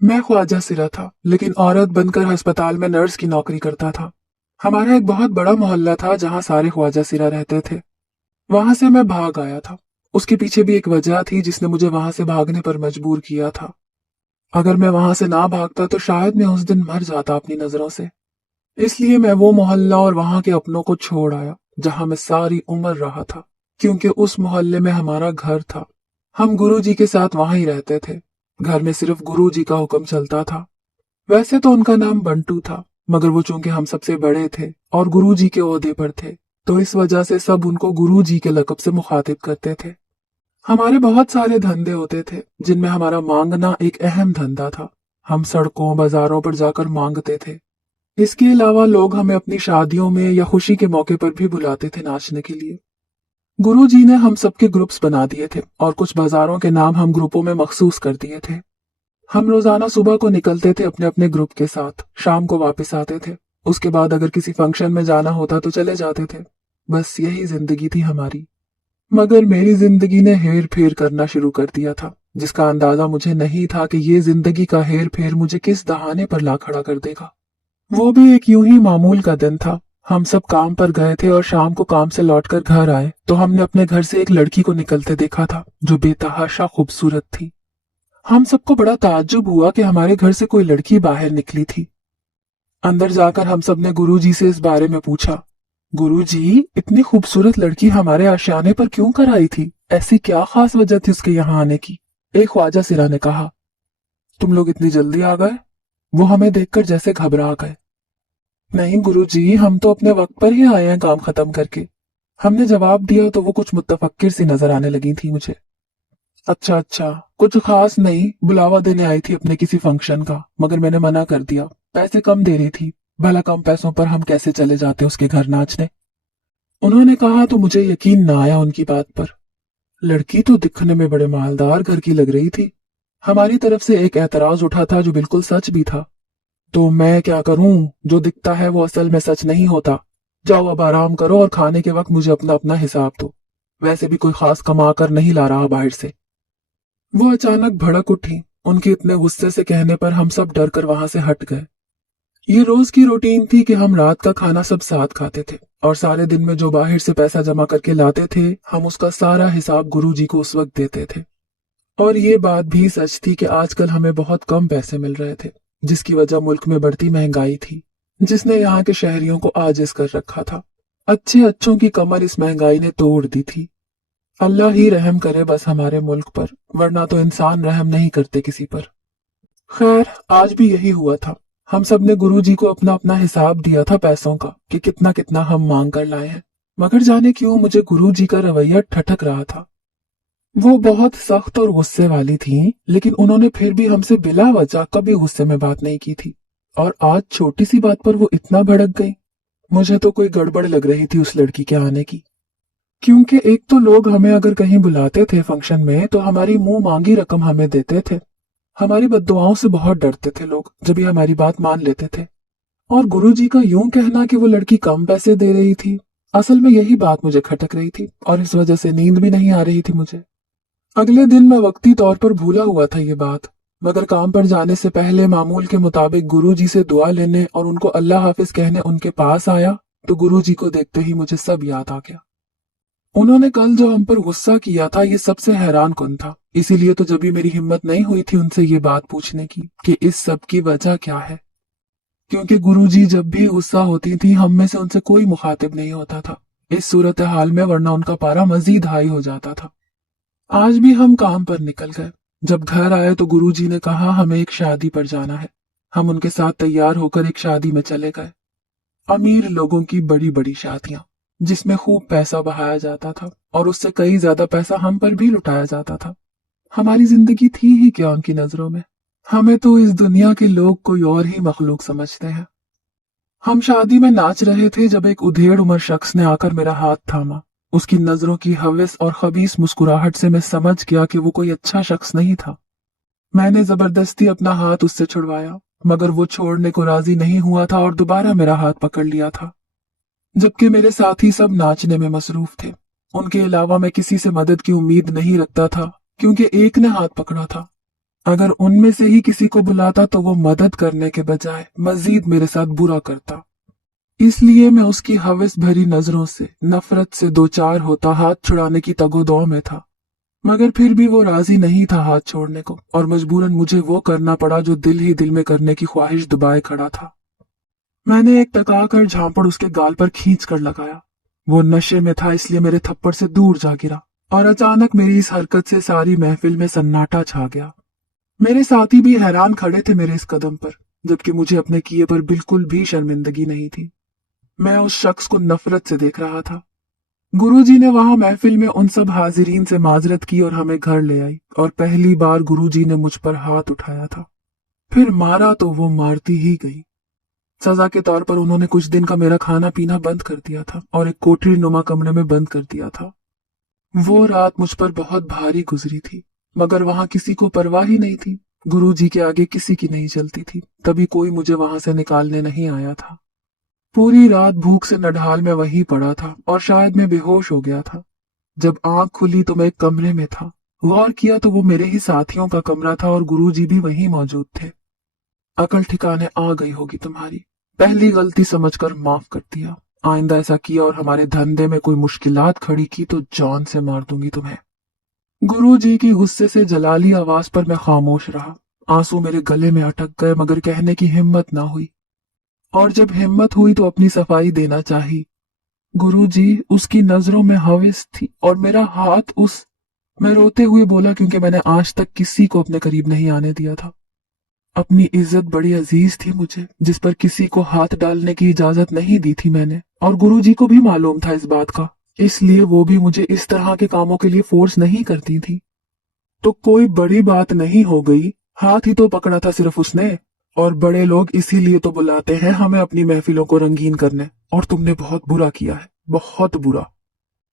मैं ख्वाजा सिरा था, लेकिन औरत बनकर अस्पताल में नर्स की नौकरी करता था। हमारा एक बहुत बड़ा मोहल्ला था जहाँ सारे ख्वाजा सिरा रहते थे। वहां से मैं भाग आया था। उसके पीछे भी एक वजह थी जिसने मुझे वहां से भागने पर मजबूर किया था। अगर मैं वहां से ना भागता तो शायद मैं उस दिन मर जाता अपनी नजरों से। इसलिए मैं वो मोहल्ला और वहां के अपनों को छोड़ आया जहां मैं सारी उम्र रहा था, क्योंकि उस मोहल्ले में हमारा घर था। हम गुरु जी के साथ वहां ही रहते थे। घर में सिर्फ गुरु जी का हुक्म चलता था। वैसे तो उनका नाम बंटू था, मगर वो चूंकि हम सबसे बड़े थे और गुरु जी के ओहदे पर थे, तो इस वजह से सब उनको गुरु जी के लकब से मुखातिब करते थे। हमारे बहुत सारे धंधे होते थे, जिनमें हमारा मांगना एक अहम धंधा था। हम सड़कों बाजारों पर जाकर मांगते थे। इसके अलावा लोग हमें अपनी शादियों में या खुशी के मौके पर भी बुलाते थे नाचने के लिए। गुरु जी ने हम सबके ग्रुप्स बना दिए थे और कुछ बाजारों के नाम हम ग्रुपों में मखसूस कर दिए थे। हम रोजाना सुबह को निकलते थे अपने अपने ग्रुप के साथ, शाम को वापस आते थे। उसके बाद अगर किसी फंक्शन में जाना होता तो चले जाते थे। बस यही जिंदगी थी हमारी। मगर मेरी जिंदगी ने हेर फेर करना शुरू कर दिया था, जिसका अंदाजा मुझे नहीं था कि ये जिंदगी का हेर फेर मुझे किस दहाने पर ला खड़ा कर देगा। वो भी एक यूं ही मामूल का दिन था। हम सब काम पर गए थे और शाम को काम से लौटकर घर आए तो हमने अपने घर से एक लड़की को निकलते देखा था जो बेतहाशा खूबसूरत थी। हम सबको बड़ा ताज्जुब हुआ कि हमारे घर से कोई लड़की बाहर निकली थी। अंदर जाकर हम सब ने गुरुजी से इस बारे में पूछा। गुरुजी, इतनी खूबसूरत लड़की हमारे आशियाने पर क्यों कर आई थी? ऐसी क्या खास वजह थी उसके यहाँ आने की? एक ख्वाजा सिरा ने कहा। तुम लोग इतनी जल्दी आ गए? वो हमें देखकर जैसे घबरा गए। नहीं गुरुजी, हम तो अपने वक्त पर ही आए हैं काम खत्म करके। हमने जवाब दिया तो वो कुछ मुतफक्किर सी नजर आने लगी थी मुझे। अच्छा अच्छा, कुछ खास नहीं, बुलावा देने आई थी अपने किसी फंक्शन का, मगर मैंने मना कर दिया। पैसे कम दे रही थी। भला कम पैसों पर हम कैसे चले जाते उसके घर नाचने? उन्होंने कहा तो मुझे यकीन ना आया उनकी बात पर। लड़की तो दिखने में बड़े मालदार घर की लग रही थी। हमारी तरफ से एक एतराज उठा था जो बिल्कुल सच भी था। तो मैं क्या करूं? जो दिखता है वो असल में सच नहीं होता। जाओ अब आराम करो और खाने के वक्त मुझे अपना अपना हिसाब दो। वैसे भी कोई खास कमा कर नहीं ला रहा बाहर से। वो अचानक भड़क उठी। उनके इतने गुस्से से कहने पर हम सब डर कर वहां से हट गए। ये रोज की रूटीन थी कि हम रात का खाना सब साथ खाते थे और सारे दिन में जो बाहर से पैसा जमा करके लाते थे हम उसका सारा हिसाब गुरुजी को उस वक्त देते थे। और ये बात भी सच थी कि आजकल हमें बहुत कम पैसे मिल रहे थे, जिसकी वजह मुल्क में बढ़ती महंगाई थी, जिसने यहाँ के शहरियों को आजिज कर रखा था। अच्छे अच्छों की कमर इस महंगाई ने तोड़ दी थी। अल्लाह ही रहम करे बस हमारे मुल्क पर, वरना तो इंसान रहम नहीं करते किसी पर। खैर, आज भी यही हुआ था। हम सब ने गुरुजी को अपना अपना हिसाब दिया था पैसों का कि कितना कितना हम मांग कर लाए हैं। मगर जाने क्यों मुझे गुरुजी का रवैया ठटक रहा था। वो बहुत सख्त और गुस्से वाली थीं, लेकिन उन्होंने फिर भी हमसे बिला वजह कभी गुस्से में बात नहीं की थी। और आज छोटी सी बात पर वो इतना भड़क गई। मुझे तो कोई गड़बड़ लग रही थी उस लड़की के आने की। क्योंकि एक तो लोग हमें अगर कहीं बुलाते थे फंक्शन में तो हमारी मुंह मांगी रकम हमें देते थे। हमारी बद्दुआओं से बहुत डरते थे लोग जब ये हमारी बात मान लेते थे। और गुरुजी का यूं कहना कि वो लड़की कम पैसे दे रही थी, असल में यही बात मुझे खटक रही थी और इस वजह से नींद भी नहीं आ रही थी मुझे। अगले दिन मैं वक्ती तौर पर भूला हुआ था ये बात, मगर काम पर जाने से पहले मामूल के मुताबिक गुरुजी से दुआ लेने और उनको अल्लाह हाफिज कहने उनके पास आया तो गुरुजी को देखते ही मुझे सब याद आ गया। उन्होंने कल जो हम पर गुस्सा किया था ये सबसे हैरान कुन था, इसीलिए तो जब भी मेरी हिम्मत नहीं हुई थी उनसे ये बात पूछने की कि इस सब की वजह क्या है। क्योंकि गुरुजी जब भी गुस्सा होती थी हम में से उनसे कोई मुखातिब नहीं होता था इस सूरत हाल में, वरना उनका पारा मजीद हाई हो जाता था। आज भी हम काम पर निकल गए। जब घर आए तो गुरुजी ने कहा हमें एक शादी पर जाना है। हम उनके साथ तैयार होकर एक शादी में चले गए। अमीर लोगों की बड़ी बड़ी शादियां, जिसमें खूब पैसा बहाया जाता था और उससे कई ज्यादा पैसा हम पर भी लुटाया जाता था। हमारी जिंदगी थी ही क्या उनकी नजरों में। हमें तो इस दुनिया के लोग कोई और ही मखलूक समझते हैं। हम शादी में नाच रहे थे जब एक उधेड़ उम्र शख्स ने आकर मेरा हाथ थामा। उसकी नजरों की हविस और खबीस मुस्कुराहट से मैं समझ गया कि वो कोई अच्छा शख्स नहीं था। मैंने जबरदस्ती अपना हाथ उससे छुड़वाया, मगर वो छोड़ने को राजी नहीं हुआ था और दोबारा मेरा हाथ पकड़ लिया था। जबकि मेरे साथी सब नाचने में मसरूफ थे। उनके अलावा मैं किसी से मदद की उम्मीद नहीं रखता था, क्योंकि एक ने हाथ पकड़ा था। अगर उनमें से ही किसी को बुलाता तो वो मदद करने के बजाय मजीद मेरे साथ बुरा करता। इसलिए मैं उसकी हवस भरी नजरों से, नफरत से दो चार होता हाथ छुड़ाने की तगोदौ में था। मगर फिर भी वो राजी नहीं था हाथ छोड़ने को, और मजबूरन मुझे वो करना पड़ा जो दिल ही दिल में करने की ख्वाहिश दबाए खड़ा था। मैंने एक टकाकर झांपड़ उसके गाल पर खींच कर लगाया। वो नशे में था, इसलिए मेरे थप्पड़ से दूर जा गिरा, और अचानक मेरी इस हरकत से सारी महफिल में सन्नाटा छा गया। मेरे साथी भी हैरान खड़े थे मेरे इस कदम पर, जबकि मुझे अपने किए पर बिल्कुल भी शर्मिंदगी नहीं थी। मैं उस शख्स को नफरत से देख रहा था। गुरुजी ने वहां महफिल में उन सब हाजिरीन से माजरत की और हमें घर ले आई, और पहली बार गुरुजी ने मुझ पर हाथ उठाया था। फिर मारा तो वो मारती ही गई। सजा के तौर पर उन्होंने कुछ दिन का मेरा खाना पीना बंद कर दिया था और एक कोठरी नुमा कमरे में बंद कर दिया था। वो रात मुझ पर बहुत भारी गुजरी थी, मगर वहां किसी को परवाह ही नहीं थी। गुरुजी के आगे किसी की नहीं चलती थी, तभी कोई मुझे वहां से निकालने नहीं आया था। पूरी रात भूख से नढाल में वहीं पड़ा था, और शायद मैं बेहोश हो गया था। जब आंख खुली तो मैं एक कमरे में था। गौर किया तो वो मेरे ही साथियों का कमरा था और गुरुजी भी वहीं मौजूद थे। अकल ठिकाने आ गई होगी तुम्हारी। पहली गलती समझकर माफ कर दिया। आइंदा ऐसा किया और हमारे धंधे में कोई मुश्किलात खड़ी की तो जान से मार दूंगी तुम्हें। गुरुजी की गुस्से से जलाली आवाज पर मैं खामोश रहा। आंसू मेरे गले में अटक गए, मगर कहने की हिम्मत ना हुई। और जब हिम्मत हुई तो अपनी सफाई देना चाहिए। गुरुजी, उसकी नजरों में हविस थी और मेरा हाथ उस। मैं रोते हुए बोला, क्योंकि मैंने आज तक किसी को अपने करीब नहीं आने दिया था। अपनी इज्जत बड़ी अजीज थी मुझे, जिस पर किसी को हाथ डालने की इजाजत नहीं दी थी मैंने, और गुरुजी को भी मालूम था इस बात का। इसलिए वो भी मुझे इस तरह के कामों के लिए फोर्स नहीं करती थी। तो कोई बड़ी बात नहीं हो गई, हाथ ही तो पकड़ा था सिर्फ उसने। और बड़े लोग इसीलिए तो बुलाते हैं हमें अपनी महफिलों को रंगीन करने, और तुमने बहुत बुरा किया है, बहुत बुरा।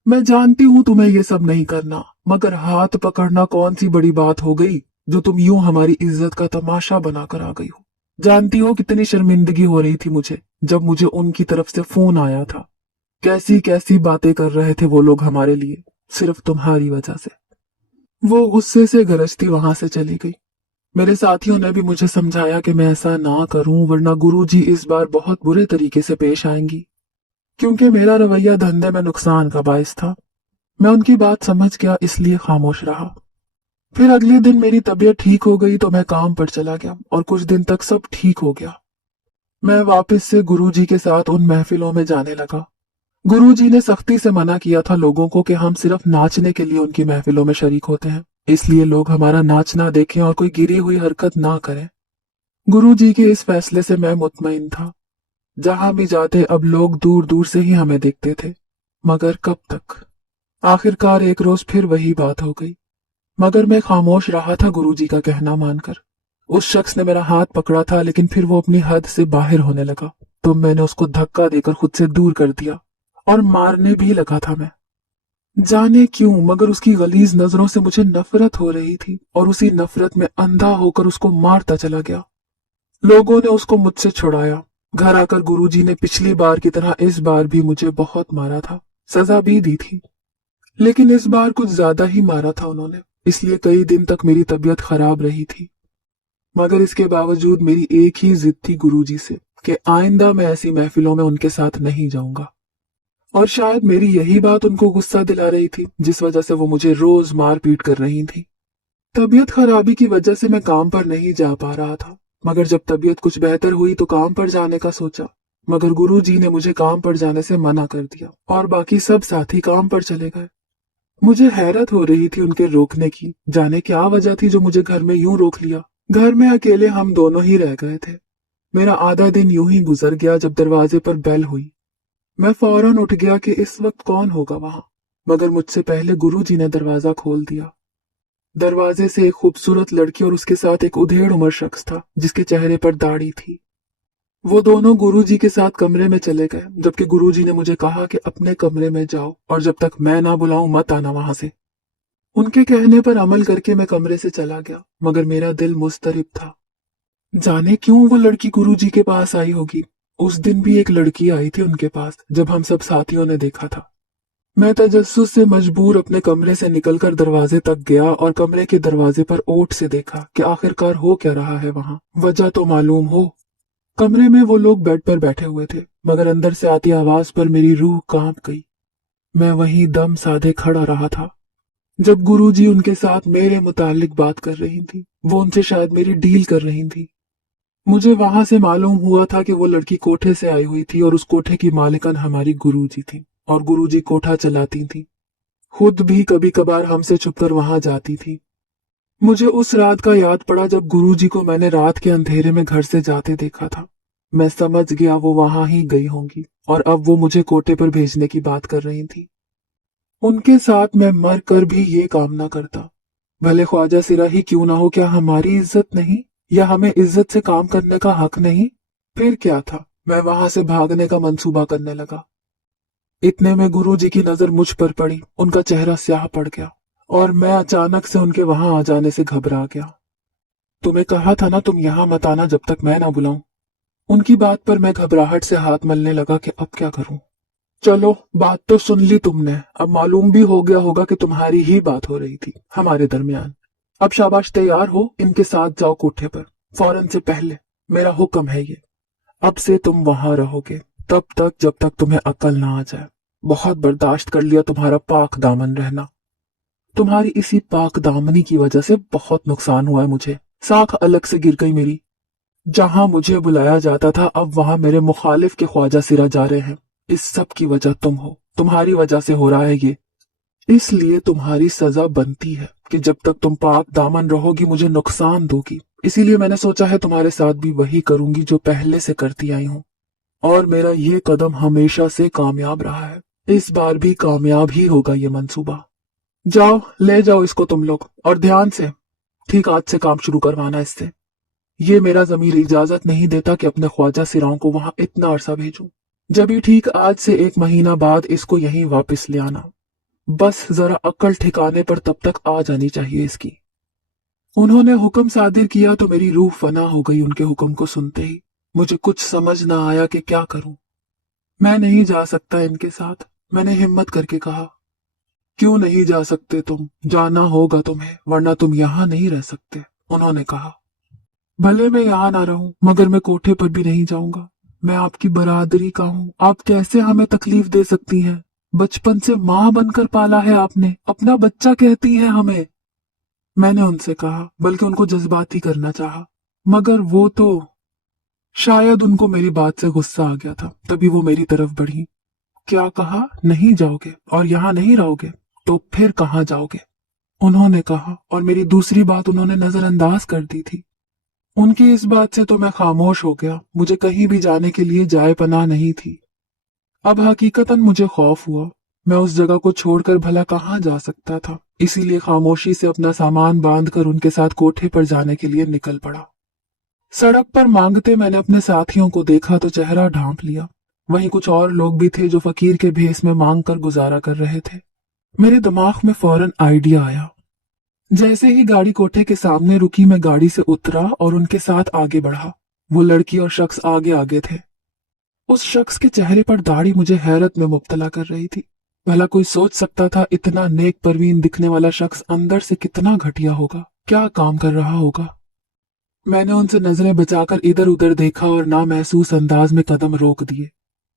मैं जानती हूँ तुम्हें ये सब नहीं करना, मगर हाथ पकड़ना कौन सी बड़ी बात हो गई जो तुम यूं हमारी इज्जत का तमाशा बनाकर आ गई हो। जानती हो कितनी शर्मिंदगी हो रही थी मुझे जब मुझे उनकी तरफ से फोन आया था। कैसी कैसी बातें कर रहे थे वो लोग हमारे लिए, सिर्फ तुम्हारी वजह से। वो गुस्से से गरजती वहां से चली गई। मेरे साथियों ने भी मुझे समझाया कि मैं ऐसा ना करूं, वरना गुरुजी इस बार बहुत बुरे तरीके से पेश आएंगी, क्योंकि मेरा रवैया धंधे में नुकसान का बायस था। मैं उनकी बात समझ गया, इसलिए खामोश रहा। फिर अगले दिन मेरी तबीयत ठीक हो गई तो मैं काम पर चला गया, और कुछ दिन तक सब ठीक हो गया। मैं वापस से गुरुजी के साथ उन महफिलों में जाने लगा। गुरुजी ने सख्ती से मना किया था लोगों को कि हम सिर्फ नाचने के लिए उनकी महफिलों में शरीक होते हैं, इसलिए लोग हमारा नाचना देखें और कोई गिरी हुई हरकत ना करें। गुरुजी के इस फैसले से मैं मुतमईन था। जहां भी जाते अब लोग दूर दूर से ही हमें देखते थे, मगर कब तक। आखिरकार एक रोज फिर वही बात हो गई, मगर मैं खामोश रहा था गुरुजी का कहना मानकर। उस शख्स ने मेरा हाथ पकड़ा था, लेकिन फिर वो अपनी हद से बाहर होने लगा, तो मैंने उसको धक्का देकर खुद से दूर कर दिया, और मारने भी लगा था मैं। जाने क्यों, मगर उसकी गलीज नजरों से मुझे नफरत हो रही थी, और उसी नफरत में अंधा होकर उसको मारता चला गया। लोगों ने उसको मुझसे छुड़ाया। घर आकर गुरुजी ने पिछली बार की तरह इस बार भी मुझे बहुत मारा था, सजा भी दी थी, लेकिन इस बार कुछ ज्यादा ही मारा था उन्होंने, इसलिए कई दिन तक मेरी तबीयत खराब रही थी। मगर इसके बावजूद मेरी एक ही जिद थी गुरुजी से कि आइंदा मैं ऐसी महफिलों में उनके साथ नहीं जाऊंगा। और शायद मेरी यही बात उनको गुस्सा दिला रही थी, जिस वजह से वो मुझे रोज मार पीट कर रही थी। तबीयत खराबी की वजह से मैं काम पर नहीं जा पा रहा था, मगर जब तबीयत कुछ बेहतर हुई तो काम पर जाने का सोचा, मगर गुरुजी ने मुझे काम पर जाने से मना कर दिया, और बाकी सब साथी काम पर चले गए। मुझे हैरत हो रही थी उनके रोकने की, जाने क्या वजह थी जो मुझे घर में यूं रोक लिया। घर में अकेले हम दोनों ही रह गए थे। मेरा आधा दिन यूं ही गुजर गया जब दरवाजे पर बेल हुई। मैं फौरन उठ गया कि इस वक्त कौन होगा वहां, मगर मुझसे पहले गुरुजी ने दरवाजा खोल दिया। दरवाजे से एक खूबसूरत लड़की और उसके साथ एक उधेड़ उम्र शख्स था, जिसके चेहरे पर दाढ़ी थी। वो दोनों गुरुजी के साथ कमरे में चले गए, जबकि गुरुजी ने मुझे कहा कि अपने कमरे में जाओ और जब तक मैं ना बुलाऊं मत आना वहां से। उनके कहने पर अमल करके मैं कमरे से चला गया, मगर मेरा दिल मुस्तरिब था। जाने क्यों वो लड़की गुरुजी के पास आई होगी। उस दिन भी एक लड़की आई थी उनके पास, जब हम सब साथियों ने देखा था। मैं तजस्सुस से मजबूर अपने कमरे से निकलकर दरवाजे तक गया और कमरे के दरवाजे पर ओट से देखा कि आखिरकार हो क्या रहा है वहां, वजह तो मालूम हो। कमरे में वो लोग बेड पर बैठे हुए थे, मगर अंदर से आती आवाज पर मेरी रूह कांप गई। मैं वहीं दम साधे खड़ा रहा था जब गुरुजी उनके साथ मेरे मुतालिक बात कर रही थी। वो उनसे शायद मेरी डील कर रही थी। मुझे वहां से मालूम हुआ था कि वो लड़की कोठे से आई हुई थी और उस कोठे की मालिकन हमारी गुरुजी थी और गुरुजी कोठा चलाती थी। खुद भी कभी कभार हमसे छुपकर वहां जाती थी। मुझे उस रात का याद पड़ा जब गुरुजी को मैंने रात के अंधेरे में घर से जाते देखा था। मैं समझ गया वो वहां ही गई होंगी और अब वो मुझे कोठे पर भेजने की बात कर रही थी। उनके साथ मैं मर कर भी ये काम ना करता, भले ख्वाजा सिरा ही क्यों ना हो। क्या हमारी इज्जत नहीं, या हमें इज्जत से काम करने का हक नहीं? फिर क्या था, मैं वहां से भागने का मंसूबा करने लगा। इतने में गुरुजी की नजर मुझ पर पड़ी। उनका चेहरा स्याह पड़ गया और मैं अचानक से उनके वहां आ जाने से घबरा गया। तुम्हें कहा था ना तुम यहां मत आना जब तक मैं ना बुलाऊं। उनकी बात पर मैं घबराहट से हाथ मलने लगा कि अब क्या करूं। चलो, बात तो सुन ली तुमने, अब मालूम भी हो गया होगा कि तुम्हारी ही बात हो रही थी हमारे दरमियान। अब शाबाश, तैयार हो, इनके साथ जाओ कोठे पर फौरन से पहले। मेरा हुक्म है ये, अब से तुम वहां रहोगे तब तक जब तक तुम्हें अकल ना आ जाए। बहुत बर्दाश्त कर लिया तुम्हारा पाक दामन रहना। तुम्हारी इसी पाक दामनी की वजह से बहुत नुकसान हुआ है मुझे। साख अलग से गिर गई मेरी। जहां मुझे बुलाया जाता था अब वहां मेरे मुखालिफ के ख्वाजा सिरा जा रहे हैं। इस सब की वजह तुम हो, तुम्हारी वजह से हो रहा है ये। इसलिए तुम्हारी सजा बनती है कि जब तक तुम पाक दामन रहोगी मुझे नुकसान दोगी। इसीलिए मैंने सोचा है तुम्हारे साथ भी वही करूंगी जो पहले से करती आई हूँ, और मेरा ये कदम हमेशा से कामयाब रहा है। इस बार भी कामयाब ही होगा ये मंसूबा। जाओ, ले जाओ इसको तुम लोग, और ध्यान से, ठीक आज से काम शुरू करवाना इससे। ये मेरा ज़मीर इजाजत नहीं देता कि अपने ख्वाजा सिराओं को वहां इतना अरसा भेजूं। जब भी ठीक आज से 1 महीना बाद इसको यहीं वापस ले आना। बस जरा अक्ल ठिकाने पर तब तक आ जानी चाहिए इसकी। उन्होंने हुक्म सादिर किया तो मेरी रूह फना हो गई उनके हुक्म को सुनते ही। मुझे कुछ समझ ना आया कि क्या करूं। मैं नहीं जा सकता इनके साथ, मैंने हिम्मत करके कहा। क्यों नहीं जा सकते तुम? जाना होगा तुम्हें, वरना तुम यहाँ नहीं रह सकते, उन्होंने कहा। भले मैं यहाँ ना रहूं, मगर मैं कोठे पर भी नहीं जाऊंगा। मैं आपकी बरादरी का हूँ, आप कैसे हमें तकलीफ दे सकती हैं? बचपन से माँ बनकर पाला है आपने, अपना बच्चा कहती है हमें। मैंने उनसे कहा, बल्कि उनको जज्बाती करना चाहा, मगर वो तो, शायद उनको मेरी बात से गुस्सा आ गया था, तभी वो मेरी तरफ बढ़ी। क्या कहा? नहीं जाओगे और यहाँ नहीं रहोगे? तो फिर कहाँ जाओगे? उन्होंने कहा, और मेरी दूसरी बात उन्होंने नजरअंदाज कर दी थी। उनकी इस बात से तो मैं खामोश हो गया। मुझे कहीं भी जाने के लिए जाए पनाह नहीं थी। अब हकीकतन मुझे खौफ हुआ। मैं उस जगह को छोड़कर भला कहाँ जा सकता था। इसीलिए खामोशी से अपना सामान बांधकर उनके साथ कोठे पर जाने के लिए निकल पड़ा। सड़क पर मांगते मैंने अपने साथियों को देखा तो चेहरा ढांप लिया। वहीं कुछ और लोग भी थे जो फकीर के भेस में मांग कर गुजारा कर रहे थे। मेरे दिमाग में फौरन आइडिया आया। जैसे ही गाड़ी कोठे के सामने रुकी मैं गाड़ी से उतरा और उनके साथ आगे बढ़ा। वो लड़की और शख्स आगे आगे थे। उस शख्स के चेहरे पर दाढ़ी मुझे हैरत में मुब्तला कर रही थी। भला कोई सोच सकता था इतना नेक परवीन दिखने वाला शख्स अंदर से कितना घटिया होगा, क्या काम कर रहा होगा। मैंने उनसे नजरें बचाकर इधर उधर देखा और नामहसूस अंदाज में कदम रोक दिए।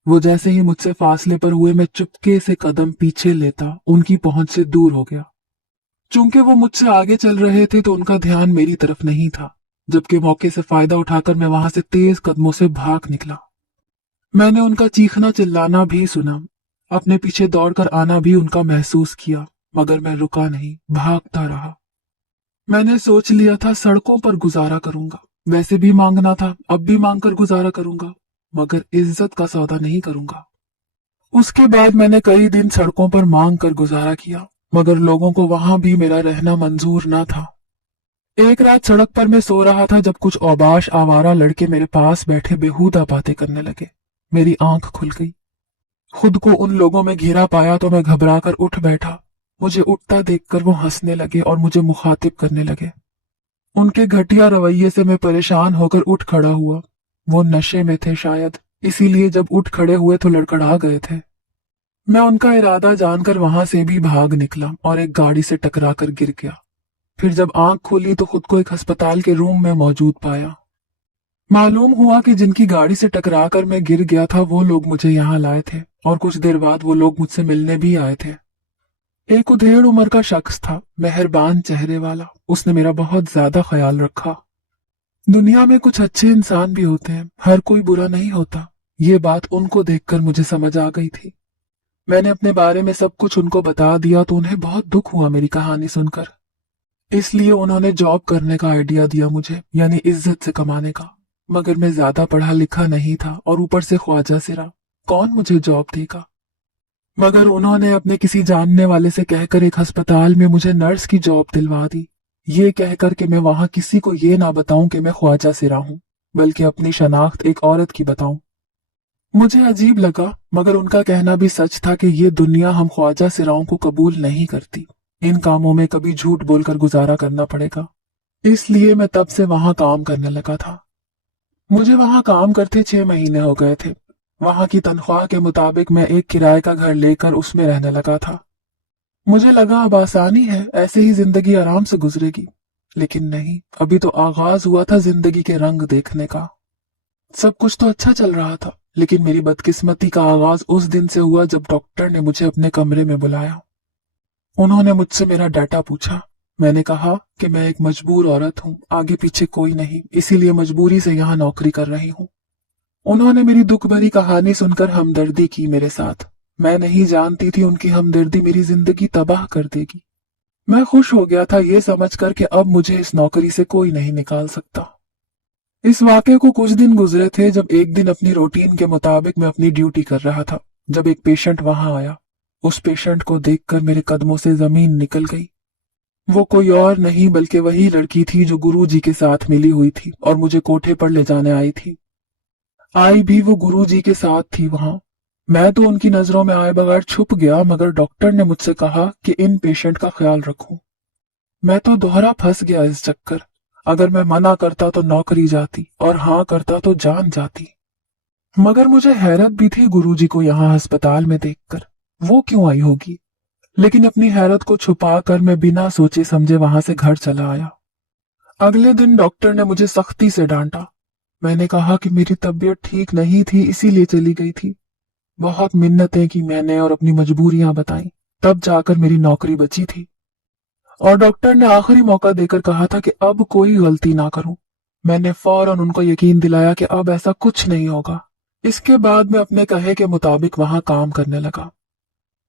वो जैसे ही मुझसे फासले पर हुए मैं चुपके से कदम पीछे लेता उनकी पहुंच से दूर हो गया। चूंकि वो मुझसे आगे चल रहे थे तो उनका ध्यान मेरी तरफ नहीं था, जबकि मौके से फायदा उठाकर मैं वहां से तेज कदमों से भाग निकला। मैंने उनका चीखना चिल्लाना भी सुना, अपने पीछे दौड़कर आना भी उनका महसूस किया, मगर मैं रुका नहीं, भागता रहा। मैंने सोच लिया था सड़कों पर गुजारा करूंगा, वैसे भी मांगना था, अब भी मांग कर गुजारा करूंगा, मगर इज्जत का सौदा नहीं करूंगा। उसके बाद मैंने कई दिन सड़कों पर मांग कर गुजारा किया, मगर लोगों को वहां भी मेरा रहना मंजूर न था। एक रात सड़क पर मैं सो रहा था जब कुछ औबाश आवारा लड़के मेरे पास बैठे बेहूदा बातें करने लगे। मेरी आंख खुल गई। खुद को उन लोगों में घिरा पाया तो मैं घबराकर उठ बैठा। मुझे उठता देखकर वो हंसने लगे और मुझे मुखातिब करने लगे। उनके घटिया रवैये से मैं परेशान होकर उठ खड़ा हुआ। वो नशे में थे शायद, इसीलिए जब उठ खड़े हुए तो लड़खड़ा गए थे। मैं उनका इरादा जानकर वहां से भी भाग निकला और एक गाड़ी से टकरा कर गिर गया। फिर जब आंख खोली तो खुद को एक अस्पताल के रूम में मौजूद पाया। मालूम हुआ कि जिनकी गाड़ी से टकराकर मैं गिर गया था वो लोग मुझे यहाँ लाए थे और कुछ देर बाद वो लोग मुझसे मिलने भी आए थे। एक उधेड़ उम्र का शख्स था, मेहरबान चेहरे वाला। उसने मेरा बहुत ज्यादा ख्याल रखा। दुनिया में कुछ अच्छे इंसान भी होते हैं, हर कोई बुरा नहीं होता। ये बात उनको देखकर मुझे समझ आ गई थी। मैंने अपने बारे में सब कुछ उनको बता दिया तो उन्हें बहुत दुख हुआ मेरी कहानी सुनकर। इसलिए उन्होंने जॉब करने का आइडिया दिया मुझे, यानी इज्जत से कमाने का। मगर मैं ज्यादा पढ़ा लिखा नहीं था और ऊपर से ख्वाजा सिरा, कौन मुझे जॉब देगा। मगर उन्होंने अपने किसी जानने वाले से कहकर एक अस्पताल में मुझे नर्स की जॉब दिलवा दी। ये कहकर कि मैं वहां किसी को ये ना बताऊं कि मैं ख्वाजा सिरा हूं, बल्कि अपनी शनाख्त एक औरत की बताऊं। मुझे अजीब लगा, मगर उनका कहना भी सच था कि ये दुनिया हम ख्वाजा सिराओं को कबूल नहीं करती। इन कामों में कभी झूठ बोलकर गुजारा करना पड़ेगा। इसलिए मैं तब से वहां काम करने लगा था। मुझे वहां काम करते 6 महीने हो गए थे। वहां की तनख्वाह के मुताबिक मैं एक किराए का घर लेकर उसमें रहने लगा था। मुझे लगा अब आसानी है, ऐसे ही जिंदगी आराम से गुजरेगी। लेकिन नहीं, अभी तो आगाज हुआ था जिंदगी के रंग देखने का। सब कुछ तो अच्छा चल रहा था, लेकिन मेरी बदकिस्मती का आगाज उस दिन से हुआ जब डॉक्टर ने मुझे अपने कमरे में बुलाया। उन्होंने मुझसे मेरा डाटा पूछा। मैंने कहा कि मैं एक मजबूर औरत हूँ, आगे पीछे कोई नहीं, इसीलिए मजबूरी से यहाँ नौकरी कर रही हूँ। उन्होंने मेरी दुख भरी कहानी सुनकर हमदर्दी की मेरे साथ। मैं नहीं जानती थी उनकी हमदर्दी मेरी जिंदगी तबाह कर देगी। मैं खुश हो गया था ये समझकर कि अब मुझे इस नौकरी से कोई नहीं निकाल सकता। इस वाकये को कुछ दिन गुजरे थे जब एक दिन अपनी रूटीन के मुताबिक मैं अपनी ड्यूटी कर रहा था, जब एक पेशेंट वहां आया। उस पेशेंट को देखकर मेरे कदमों से जमीन निकल गई। वो कोई और नहीं बल्कि वही लड़की थी जो गुरुजी के साथ मिली हुई थी और मुझे कोठे पर ले जाने आई थी। आई भी वो गुरुजी के साथ थी वहां। मैं तो उनकी नजरों में आए बगैर छुप गया, मगर डॉक्टर ने मुझसे कहा कि इन पेशेंट का ख्याल रखूं। मैं तो दोहरा फंस गया इस चक्कर। अगर मैं मना करता तो नौकरी जाती और हाँ करता तो जान जाती। मगर मुझे हैरत भी थी गुरुजी को यहाँ अस्पताल में देखकर। वो क्यों आई होगी? लेकिन अपनी हैरत को छुपाकर मैं बिना सोचे समझे वहां से घर चला आया। अगले दिन डॉक्टर ने मुझे सख्ती से डांटा। मैंने कहा कि मेरी तबीयत ठीक नहीं थी, इसीलिए चली गई थी। बहुत मिन्नतें की मैंने और अपनी मजबूरियां बताई, तब जाकर मेरी नौकरी बची थी। और डॉक्टर ने आखिरी मौका देकर कहा था कि अब कोई गलती ना करूं। मैंने फौरन उनको यकीन दिलाया कि अब ऐसा कुछ नहीं होगा। इसके बाद मैं अपने कहे के मुताबिक वहां काम करने लगा।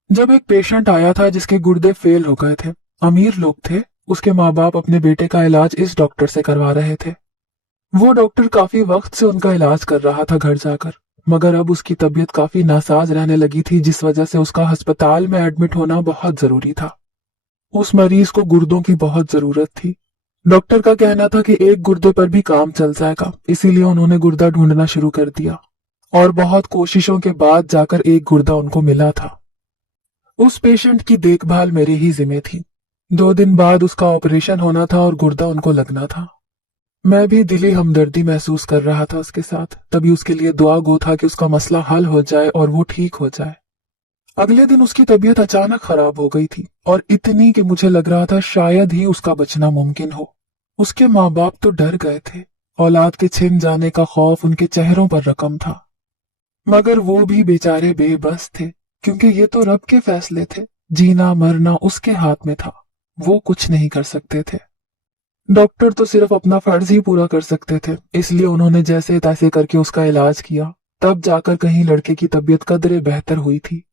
जब एक पेशेंट आया था जिसके गुर्दे फेल हो गए थे, अमीर लोग थे, उसके माँ बाप अपने बेटे का इलाज इस डॉक्टर से करवा रहे थे। वो डॉक्टर काफी वक्त से उनका इलाज कर रहा था घर जाकर, मगर अब उसकी तबीयत काफी नासाज रहने लगी थी, जिस वजह से उसका अस्पताल में एडमिट होना बहुत जरूरी था। उस मरीज को गुर्दों की बहुत जरूरत थी। डॉक्टर का कहना था कि एक गुर्दे पर भी काम चल जाएगा, इसीलिए उन्होंने गुर्दा ढूंढना शुरू कर दिया और बहुत कोशिशों के बाद जाकर एक गुर्दा उनको मिला था। उस पेशेंट की देखभाल मेरे ही जिम्मे थी। 2 दिन बाद उसका ऑपरेशन होना था और गुर्दा उनको लगना था। मैं भी दिली हमदर्दी महसूस कर रहा था उसके साथ, तभी उसके लिए दुआ गो था कि उसका मसला हल हो जाए और वो ठीक हो जाए। अगले दिन उसकी तबीयत अचानक खराब हो गई थी, और इतनी कि मुझे लग रहा था शायद ही उसका बचना मुमकिन हो। उसके माँ बाप तो डर गए थे। औलाद के छिन जाने का खौफ उनके चेहरों पर रकम था। मगर वो भी बेचारे बेबस थे, क्योंकि ये तो रब के फैसले थे। जीना मरना उसके हाथ में था, वो कुछ नहीं कर सकते थे। डॉक्टर तो सिर्फ अपना फर्ज ही पूरा कर सकते थे, इसलिए उन्होंने जैसे तैसे करके उसका इलाज किया। तब जाकर कहीं लड़के की तबीयत कदरे बेहतर हुई थी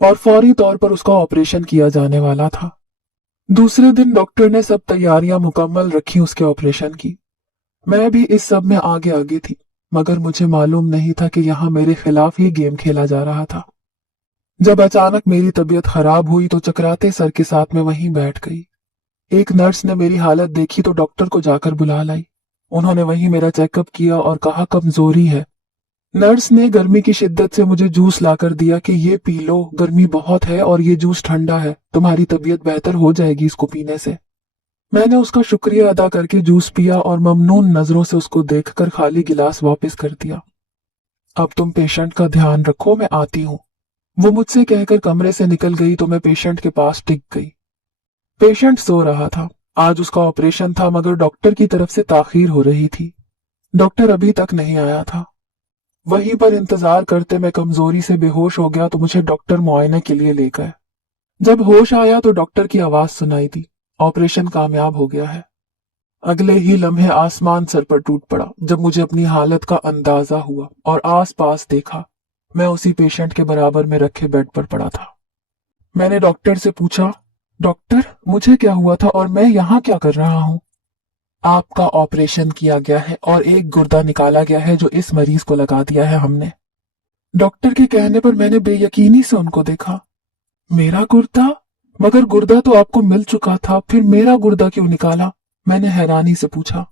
और फौरी तौर पर उसका ऑपरेशन किया जाने वाला था। दूसरे दिन डॉक्टर ने सब तैयारियां मुकम्मल रखी उसके ऑपरेशन की। मैं भी इस सब में आगे आगे थी, मगर मुझे मालूम नहीं था कि यहाँ मेरे खिलाफ ही गेम खेला जा रहा था। जब अचानक मेरी तबीयत खराब हुई तो चकराते सर के साथ में वहीं बैठ गई। एक नर्स ने मेरी हालत देखी तो डॉक्टर को जाकर बुला लाई। उन्होंने वहीं मेरा चेकअप किया और कहा कमजोरी है। नर्स ने गर्मी की शिद्दत से मुझे जूस लाकर दिया कि ये पी लो, गर्मी बहुत है और ये जूस ठंडा है, तुम्हारी तबीयत बेहतर हो जाएगी इसको पीने से। मैंने उसका शुक्रिया अदा करके जूस पिया और ममनून नजरों से उसको देखकर खाली गिलास वापस कर दिया। अब तुम पेशेंट का ध्यान रखो, मैं आती हूँ। वो मुझसे कहकर कमरे से निकल गई तो मैं पेशेंट के पास टिक गई। पेशेंट सो रहा था। आज उसका ऑपरेशन था, मगर डॉक्टर की तरफ से ताखीर हो रही थी। डॉक्टर अभी तक नहीं आया था। वहीं पर इंतजार करते मैं कमजोरी से बेहोश हो गया तो मुझे डॉक्टर मुआयने के लिए ले गए। जब होश आया तो डॉक्टर की आवाज सुनाई दी, ऑपरेशन कामयाब हो गया है। अगले ही लम्हे आसमान सर पर टूट पड़ा जब मुझे अपनी हालत का अंदाजा हुआ और आस पास देखा। मैं उसी पेशेंट के बराबर में रखे बेड पर पड़ा था। मैंने डॉक्टर से पूछा, डॉक्टर मुझे क्या हुआ था और मैं यहाँ क्या कर रहा हूँ? आपका ऑपरेशन किया गया है और एक गुर्दा निकाला गया है जो इस मरीज को लगा दिया है हमने। डॉक्टर के कहने पर मैंने बेयकीनी से उनको देखा। मेरा गुर्दा? मगर गुर्दा तो आपको मिल चुका था, फिर मेरा गुर्दा क्यों निकाला? मैंने हैरानी से पूछा।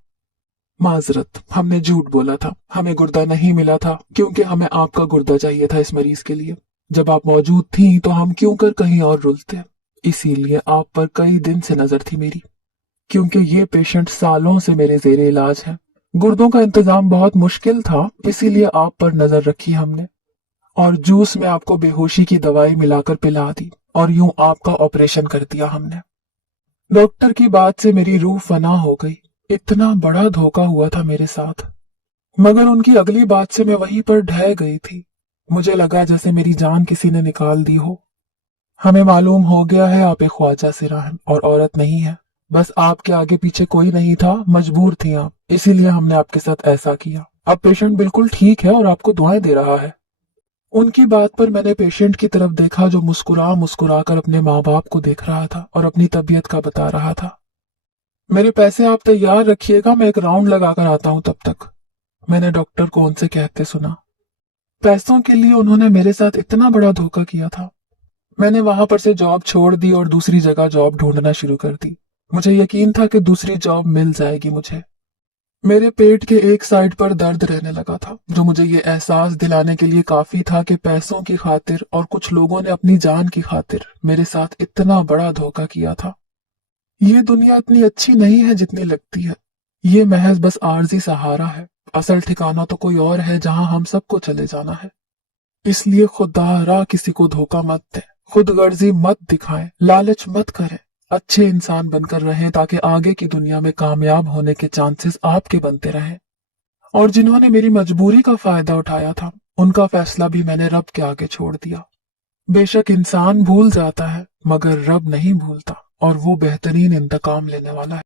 माजरत, हमने झूठ बोला था, हमें गुर्दा नहीं मिला था क्योंकि हमें आपका गुर्दा चाहिए था इस मरीज के लिए। जब आप मौजूद थी तो हम क्यों कर कहीं और रुलते, इसीलिए आप पर कई दिन से नजर थी मेरी, क्योंकि ये पेशेंट सालों से मेरे जेरे इलाज है। गुर्दों का इंतजाम बहुत मुश्किल था, इसीलिए आप पर नजर रखी हमने और जूस में आपको बेहोशी की दवाई मिलाकर पिला दी और यूं आपका ऑपरेशन कर दिया हमने। डॉक्टर की बात से मेरी रूह फना हो गई। इतना बड़ा धोखा हुआ था मेरे साथ। मगर उनकी अगली बात से मैं वहीं पर ढह गई थी। मुझे लगा जैसे मेरी जान किसी ने निकाल दी हो। हमें मालूम हो गया है आप एक ख्वाजा सिरा हैं और औरत नहीं है। बस आपके आगे पीछे कोई नहीं था, मजबूर थी आप, इसीलिए हमने आपके साथ ऐसा किया। अब पेशेंट बिल्कुल ठीक है और आपको दुआएं दे रहा है। उनकी बात पर मैंने पेशेंट की तरफ देखा जो मुस्कुरा मुस्कुरा कर अपने माँ बाप को देख रहा था और अपनी तबीयत का बता रहा था। मेरे पैसे आप तैयार रखिएगा, मैं एक राउंड लगाकर आता हूं तब तक, मैंने डॉक्टर को उनसे कहते सुना। पैसों के लिए उन्होंने मेरे साथ इतना बड़ा धोखा किया था। मैंने वहां पर से जॉब छोड़ दी और दूसरी जगह जॉब ढूंढना शुरू कर दी। मुझे यकीन था कि दूसरी जॉब मिल जाएगी मुझे। मेरे पेट के एक साइड पर दर्द रहने लगा था, जो मुझे ये एहसास दिलाने के लिए काफी था कि पैसों की खातिर और कुछ लोगों ने अपनी जान की खातिर मेरे साथ इतना बड़ा धोखा किया था। ये दुनिया इतनी अच्छी नहीं है जितनी लगती है। ये महज बस आर्जी सहारा है, असल ठिकाना तो कोई और है जहां हम सबको चले जाना है। इसलिए खुदा किसी को धोखा मत दे, खुद गर्जी मत दिखाएं, लालच मत करें, अच्छे इंसान बनकर रहें ताकि आगे की दुनिया में कामयाब होने के चांसेस आपके बनते रहें। और जिन्होंने मेरी मजबूरी का फायदा उठाया था, उनका फैसला भी मैंने रब के आगे छोड़ दिया। बेशक इंसान भूल जाता है, मगर रब नहीं भूलता और वो बेहतरीन इंतकाम लेने वाला है।